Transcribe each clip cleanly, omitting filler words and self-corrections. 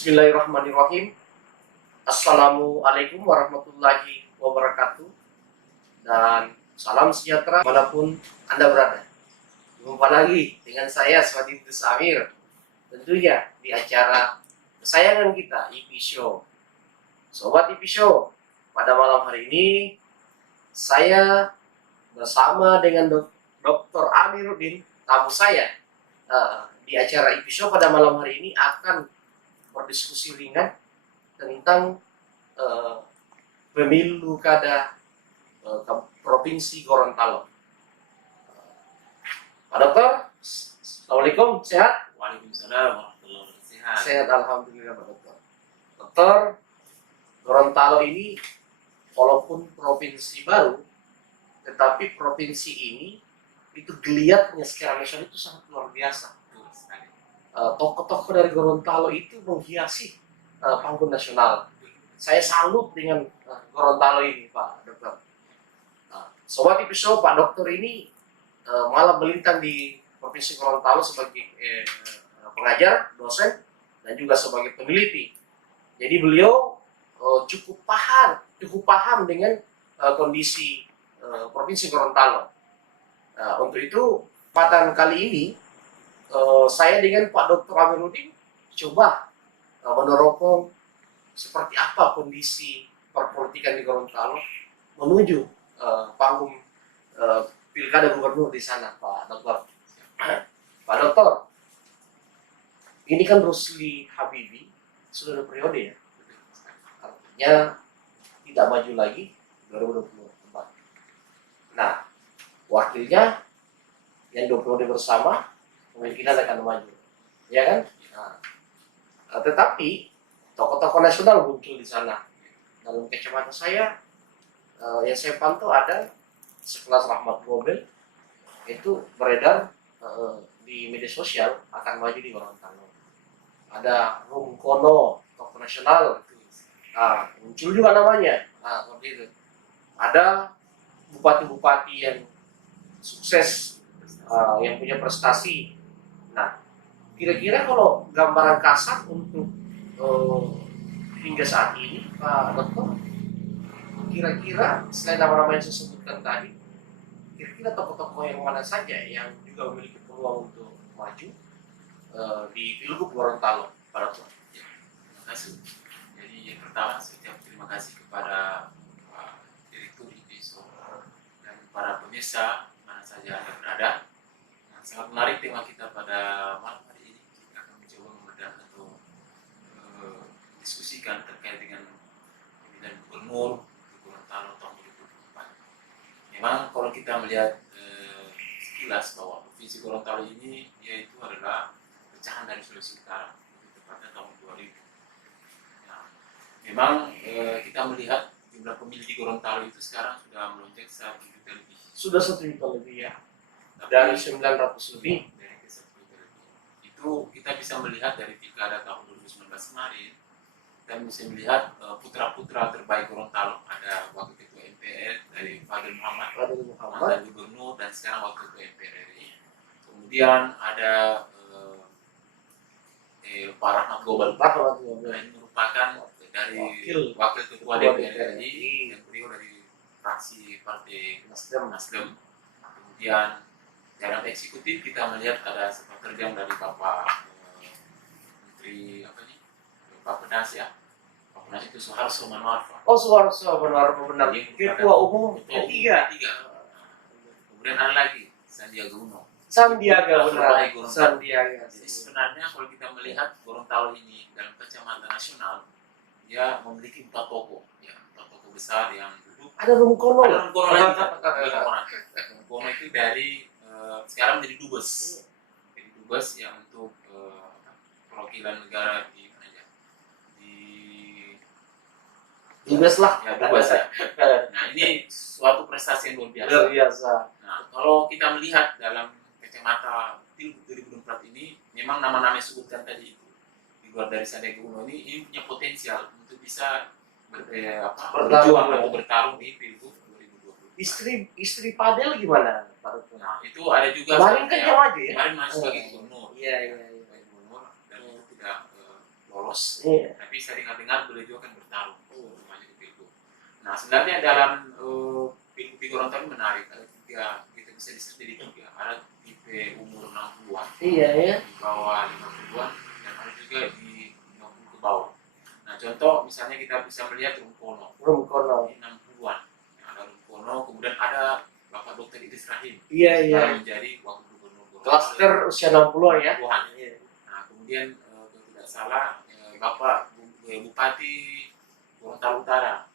Bismillahirrahmanirrahim. Assalamualaikum warahmatullahi wabarakatuh. Dan salam sejahtera manapun Anda berada. Jumpa lagi dengan saya Swadib Amir. Tentunya di acara kesayangan kita, IP Show. Sobat IP Show, pada malam hari ini saya bersama dengan Dr. Amiruddin, tamu saya di acara IP Show pada malam hari ini akan berdiskusi ringan tentang pemilu kada Provinsi Gorontalo. Pak Dokter, Assalamualaikum, sehat? Waalaikumsalam warahmatullahi wabarakatuh. Sehat, alhamdulillah Pak Dokter. Dokter, Gorontalo ini walaupun provinsi baru, tetapi provinsi ini itu geliatnya secara nasional itu sangat luar biasa. Tokoh-tokoh dari Gorontalo itu menghiasi panggung nasional. Saya salut dengan Gorontalo ini, Pak Dokter. Sobat IP Show, Pak Dokter ini malah melintang di Provinsi Gorontalo sebagai pengajar, dosen, dan juga sebagai peneliti. Jadi beliau cukup paham dengan kondisi Provinsi Gorontalo. Untuk itu, kesempatan kali ini saya dengan Pak Dr. Amiruddin coba meneropong seperti apa kondisi perpolitikan di Gorontalo menuju panggung pilkada gubernur di sana, Pak Dokter. Pak Dokter, ini kan Rusli Habibie sudah ada periode ya, artinya tidak maju lagi 2024. Nah, wakilnya yang 2 periode bersama kemungkinan akan maju, ya kan? Tetapi tokoh-tokoh nasional muncul di sana. Dalam kacamata saya, yang saya pantau ada sekelas Rahmat Gobel itu beredar di media sosial akan maju di Gorontalo. Ada Rum Kono, tokoh nasional, muncul juga namanya. Seperti itu. Ada bupati-bupati yang sukses, yang punya prestasi. Nah, kira-kira kalau gambaran kasar untuk hingga saat ini, Pak Dokter, kira-kira selain nama-nama yang saya sebutkan tadi, kira-kira tokoh-tokoh yang mana saja yang juga memiliki peluang untuk maju di Pilgub Gorontalo, Pak Dokter? Ya, terima kasih. Jadi yang pertama saya ucap terima kasih kepada Pak Direktur IPSO dan para pemirsa mana saja Anda berada. Sangat menarik tema kita pada malam hari ini. Kita akan mencoba membedah atau diskusikan terkait dengan pemilihan gubernur di Gorontalo tahun 2024. Memang kalau kita melihat sekilas bahwa Provinsi Gorontalo ini yaitu adalah pecahan dari Sulawesi Utara, tepatnya tahun 2000. Nah, memang kita melihat jumlah pemilih di Gorontalo itu sekarang sudah melonjak 1 juta lebih. Sudah 1 juta lebih ya. Dari 900 lebih. Itu kita bisa melihat dari pilkada tahun 2019 kemarin. Kita bisa melihat putra-putra terbaik Gorontalo. Ada wakil ketua MPR dari Fadil Muhammad, mantan gubernur dan sekarang wakil ketua MPR RI. Kemudian ada Pak Rahmat Gobel, yang merupakan dari wakil ketua DPR RI yang beliau dari fraksi Partai Nasdem. Kemudian dalam eksekutif kita melihat ada sepak terjang dari Bapak Menteri Pak Penas ya. Pak Penas itu Suharso Manoarfa. Oh, Suharso Manoarfa, benar. Ketua umum ketiga. Kemudian ada lagi Sandiaga Uno. Sandiaga, benar. Sandiaga. Jadi sebenarnya kalau kita melihat Gorontalo ini dalam kacamata nasional, dia memiliki 4 tokoh, ya, 4 tokoh besar yang duduk. Ada Rum Kono. Ada Rum Kono lagi, 5 orang. Rum Kono itu dari sekarang menjadi dubes, yang untuk perwakilan negara di mana aja, di dubes lah ya, dubes ya. Nah, ini suatu prestasi yang luar biasa. Nah, kalau kita melihat dalam kacamata Pilgub 2024 ini, memang nama-nama yang disebutkan tadi itu di luar dari Sandiaga Uno ini punya potensial untuk bisa berjuang atau bertarung di Pilgub 2020. Istri Padel gimana, Pak Dokter? Nah, itu ada juga. Kemarin kan yang maju ya? Kemarin masuk sebagai gubernur. Iya. Gubernur dan itu tidak lolos poros. Iya. Tapi saya dengar beliau juga kan bertarung untuk maju di Pilgub. Nah sebenarnya dalam Pilgub Gorontalo ini menarik. Ada tiga, kita bisa disebut tiga. Ada tipe umur 60-an, Iya ya. di bawah 50-an, dan ada juga di 50 ke bawah. Nah contoh misalnya kita bisa melihat Rumkono, Belum kono. di 60-an. Nah, ada Rumkono, kemudian ada Bapak Dr. Idris Rahim, Iya iya. sekarang menjadi Wakil Gubernur Gorontalo. Klaster usia 60-an ya. 60-an. Iya. Nah, kemudian kalau tidak salah Bapak Bupati Gorontalo Utara,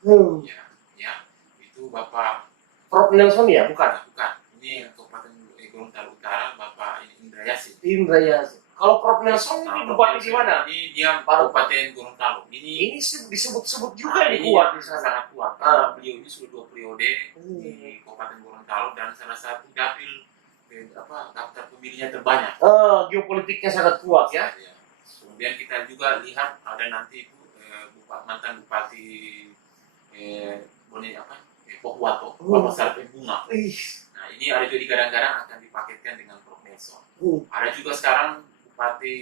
ya, itu Bapak Prof Nelson ya, bukan? bukan, ini Kabupaten Gorontalo Utara, Bapak Indra Yasin. Indra Yasin. Kalau Prof Nelson Nah, ini bupati di mana? Ini dia Kabupaten Gorontalo. Ini disebut-sebut juga ini di kuat di sana. sangat kuat. Karena beliau ini sudah 2 periode di Kabupaten Gorontalo dan salah satu dapil daftar pemilihnya terbanyak. Geopolitiknya sangat kuat ya. Ya. Kemudian kita juga lihat ada nanti itu mantan Bupati Pohuwato, Bapak Sarpe Bunga. Nah ini ada juga kadang-kadang akan dipaketkan dengan Prof Nelson. Ada juga sekarang Bupati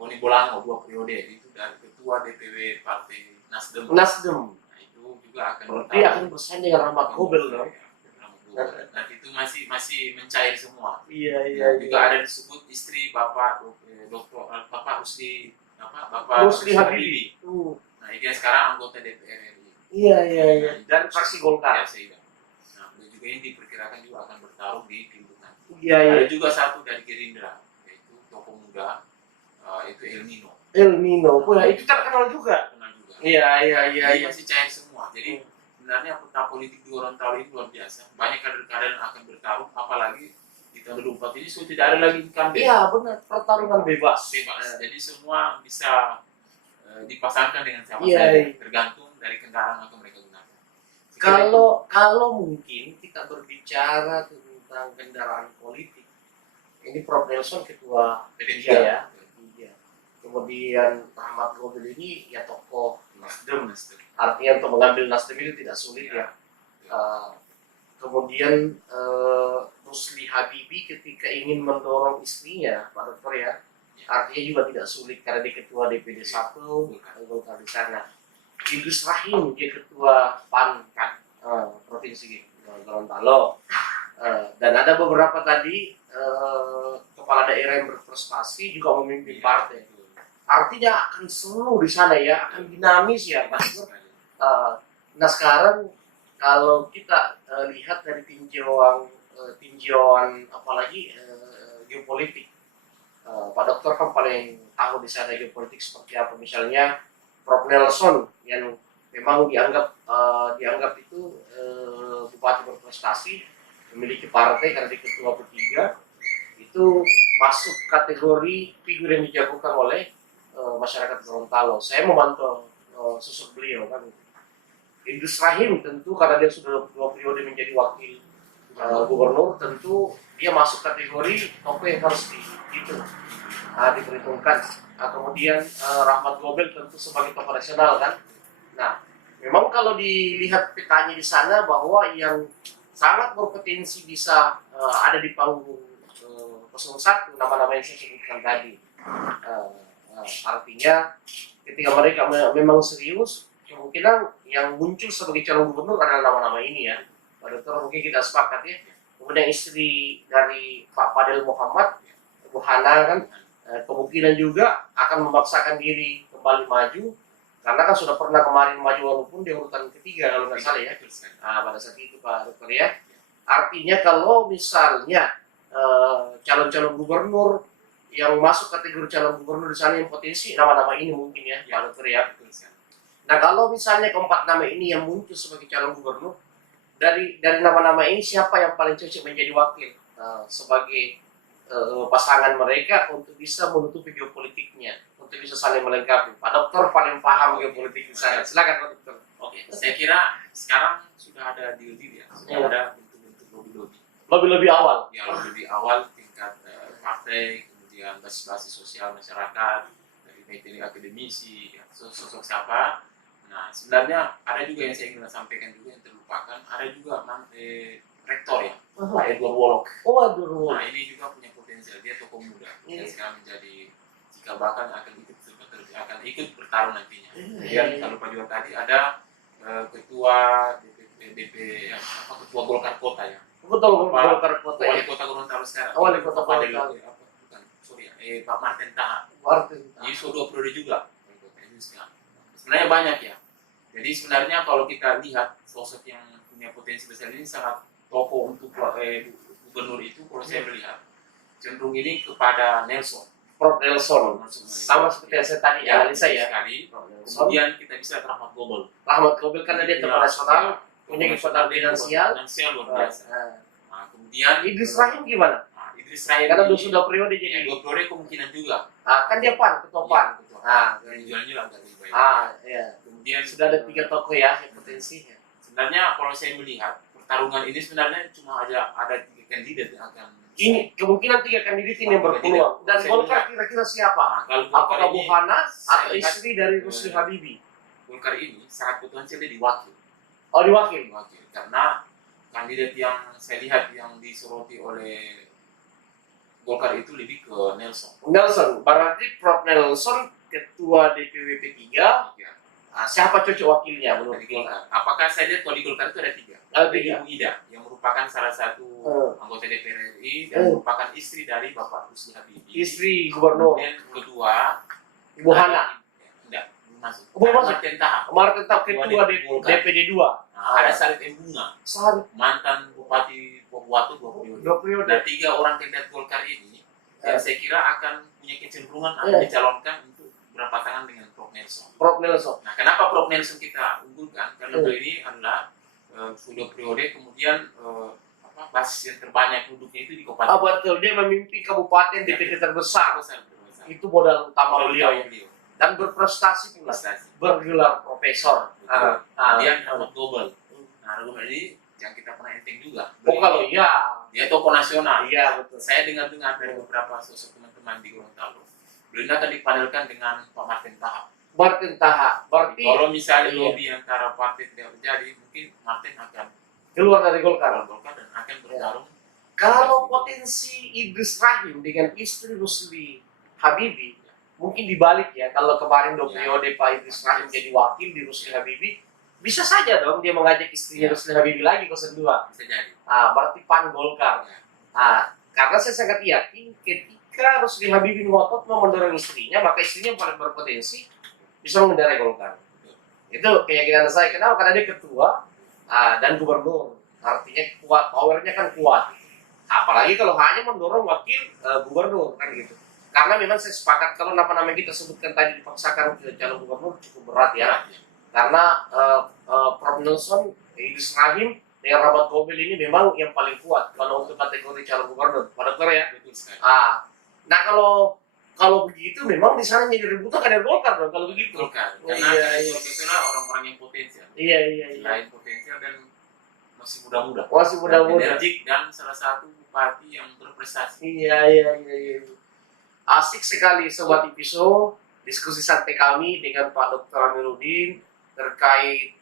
Boni Bolango 2 periode, itu dari Ketua DPW Partai Nasdem. Nasdem. Nah itu juga akan Berarti akan bersaing dengan Rahmat Gobel dong. Nanti itu masih mencair semua. Iya iya. Juga ada disebut istri Bapak Dokter Bapak Rusli Rusli Habibie. Nah ini dia sekarang anggota DPR RI. Iya iya iya. Dan fraksi Golkar. Ya, Sehingga. Nah beliau juga ini diperkirakan juga akan bertarung di Pilgub nanti. Iya iya. Ada juga satu dari Gerindra, yaitu tokoh muda, itu El Nino. El Nino, wah itu terkenal juga. Kenal juga. Iya iya iya. Jadi masih cair semua. Jadi sebenarnya peta politik di Gorontalo ini luar biasa. Banyak kader-kader yang akan bertarung, apalagi di tahun 2024 ini sudah tidak ada lagi incumbent. Iya benar, pertarungan bebas. Jadi semua bisa dipasangkan dengan siapa Iya, saja, iya. tergantung dari kendaraan yang mereka gunakan. Kalau mungkin kita berbicara tentang kendaraan politik, ini Prof Nelson ketua P3 ya. Iya. Kemudian Rahmat Gobel ini ya tokoh Nasdem. Artinya untuk mengambil Nasdem itu tidak sulit ya. Kemudian Rusli Habibie ketika ingin mendorong istrinya, Pak Dokter ya, artinya juga tidak sulit karena dia ketua DPD 1 Golkar di sana. Idris Rahim dia ketua PAN provinsi Gorontalo. Dan ada beberapa tadi kepala daerah yang berprestasi juga memimpin partai. Artinya akan seru di sana ya, akan dinamis ya Pak. Nah sekarang kalau kita lihat dari tinjauan apalagi geopolitik, Pak Dokter kan paling tahu di sana geopolitik seperti apa. Misalnya Prof Nelson yang memang dianggap itu bupati berprestasi, memiliki partai karena di ketua P3 itu masuk kategori figur yang dijagokan oleh masyarakat Gorontalo. Saya memantau sosok beliau kan. Idris Rahim tentu karena dia sudah 2 periode menjadi wakil gubernur, tentu dia masuk kategori tokoh yang harus diperhitungkan. Kemudian Rahmat Gobel tentu sebagai tokoh nasional kan. Nah, memang kalau dilihat petanya di sana bahwa yang sangat berpotensi bisa ada di panggung 01 nama-nama yang saya sebutkan tadi. Artinya ketika mereka memang serius, kemungkinan yang muncul sebagai calon gubernur adalah nama-nama ini ya. Pak Dokter mungkin kita sepakat ya. Kemudian istri dari Pak Fadil Muhammad, Bu Hana kan, kemungkinan juga akan memaksakan diri kembali maju karena kan sudah pernah kemarin maju walaupun di urutan ketiga kalau nggak salah ya. Pada saat itu Pak Dokter ya. Artinya kalau misalnya calon-calon gubernur yang masuk kategori calon gubernur di sana yang potensi nama-nama ini mungkin ya Pak Dokter ya. Nah kalau misalnya keempat nama ini yang muncul sebagai calon gubernur, dari nama-nama ini siapa yang paling cocok menjadi wakil sebagai pasangan mereka untuk bisa menutupi geopolitiknya, untuk bisa saling melengkapi. Pak Dokter paling paham geopolitik di sana. Silakan Pak Dokter. Oke, saya kira sekarang sudah ada deal-deal ya, sudah ada bentuk-bentuk lobby-lobby. Lebih awal. Ya, lebih awal tingkat partai, kemudian basis sosial masyarakat, dari media akademisi, ya, sosok siapa. Nah, sebenarnya ada juga yang saya ingin sampaikan juga yang terlupakan, ada juga rektor ya, Pak Edward Wolok. Waduh. Nah, ini juga punya potensial, dia tokoh muda, yang sekarang menjadi cikal bakal yang akan ikut terlibat akan ikut bertarung nantinya. Iya. Kemudian kalau Pak Juha tadi ada ketua DP ketua Golkar Kota ya. Betul, Pak- Golkar Kota Wali ya. Kota Gorontalo sekarang. Wali Kota Pak Fadil, Gorontalo. bukan, sorry ya, Pak Martin Taha. Martin. Jadi sudah 2 periode juga. Sebenarnya banyak ya. Jadi sebenarnya kalau kita lihat sosok yang punya potensi besar ini sangat tokoh untuk gubernur itu, kalau saya melihat cenderung ini kepada Nelson. Prof. Nelson. Sama seperti yang saya tadi analisa ya. Sekali. Prof. Nelson. Kemudian kita bisa Rahmat Gobel. Rahmat Gobel karena dia tokoh nasional, punya kekuatan finansial. Finansial luar biasa. Nah, Nah, kemudian Idris Rahim gimana? Idris Rahim Karena ini, sudah periode ya, jadi. 2 periode kemungkinan juga. Kan dia PAN, ketua PAN. Dan jualnya agak lebih baik. Iya. Kemudian Sudah ada 3 tokoh ya yang potensinya. sebenarnya kalau saya melihat pertarungan ini sebenarnya cuma ada 3 kandidat yang akan Ini kemungkinan 3 kandidat ini yang berpeluang. Dan Golkar kira-kira siapa? Nah, kalau Golkar Apakah ini, Buhana saya atau lihat, istri dari Rusli Habibie? Golkar ini sangat potensial dia diwakil. Oh, diwakil. Karena kandidat yang saya lihat yang disoroti oleh Golkar itu lebih ke Nelson. Nelson, berarti Prof. Nelson ketua DPW P3. Ya, Siapa cocok wakilnya menurut dari Golkar? Golkar. Apakah saya lihat kalau di Golkar itu ada 3? Ada Ada 3. Ibu Ida yang merupakan salah satu anggota DPR RI dan merupakan istri dari Bapak Rusli Habibie. Istri gubernur. Kemudian kedua Buhana. Enggak, belum masuk. Belum masuk. Martin Taha. Kemarin tetap ketua DPD 2. Nah, ada Said M. Bunga, Sehari mantan Bupati Watu 2 periode. 2 periode. Nah, 3 orang kandidat Golkar ini yang saya kira akan punya kecenderungan akan dicalonkan untuk berpasangan dengan Prof. Nelson. Prof. Nelson. Nah, kenapa Prof. Nelson kita unggulkan? Karena beliau ini adalah sudah periode, kemudian basis yang terbanyak duduknya itu di Kabupaten. Betul, dia memimpin kabupaten DPD terbesar. Besar. Itu modal utama beliau ya. Beliau. Dan berprestasi pula. Prestasi. Bergelar profesor. Kemudian Rahmat Gobel. Nah, Gobel ini yang kita pernah enteng juga. Oh, kalau iya. Dia tokoh nasional. Iya, betul. Saya dengar-dengar dari beberapa sosok teman-teman di Gorontalo, beliau ini akan dipanelkan dengan Pak Martin Taha. Martin Taha. Berarti Kalau misalnya iya. lobby antara partai tidak terjadi, mungkin Martin akan keluar dari Golkar. Golkar dan akan bertarung. Kalau potensi Idris Rahim dengan istri Rusli Habibie, mungkin dibalik ya. Kalau kemarin 2 periode Pak Idris Rahim jadi wakil di Rusli Habibie, bisa saja dong dia mengajak istrinya Rusli Habibie lagi 02. Bisa jadi. Berarti PAN Golkar. Karena saya sangat yakin ketika Rusli Habibie ngotot mau mendorong istrinya, maka istrinya yang paling berpotensi bisa mengendarai Golkar. Itu keyakinan saya. Kenapa? Karena dia ketua dan gubernur. Artinya kuat, powernya kan kuat. Apalagi kalau hanya mendorong wakil gubernur kan gitu. Karena memang saya sepakat kalau nama-nama kita sebutkan tadi dipaksakan ke calon gubernur cukup berat ya. Karena Prof. Nelson, Idris Rahim dengan Rahmat Gobel ini memang yang paling kuat kalau untuk kategori calon gubernur. Pada ya. Betul sekali. Nah kalau begitu memang di sana jadi rebutan kader Golkar dong kalau begitu. Golkar. Iya, Karena iya. itulah orang-orang yang potensial. Iya. Selain potensial dan masih muda-muda. Masih muda-muda. Energik dan salah satu bupati yang berprestasi. Iya. Asik sekali Sobat Ipiso, diskusi santai kami dengan Pak Dr. Amiruddin terkait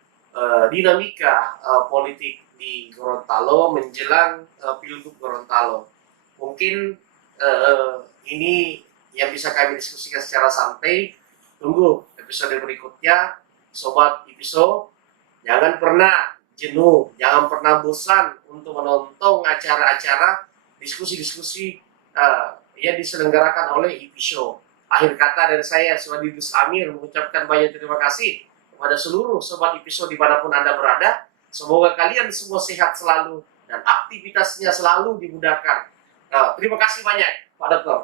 dinamika politik di Gorontalo menjelang Pilgub Gorontalo. Mungkin ini yang bisa kami diskusikan secara santai. Tunggu episode berikutnya, Sobat Ipiso. Jangan pernah jenuh, jangan pernah bosan untuk menonton acara-acara diskusi-diskusi yang diselenggarakan oleh Ipiso. Akhir kata dari saya, Suwadidus Amir, mengucapkan banyak terima kasih kepada seluruh Sobat Ipiso dimanapun Anda berada. Semoga kalian semua sehat selalu dan aktivitasnya selalu dimudahkan. Terima kasih banyak, Pak Dokter.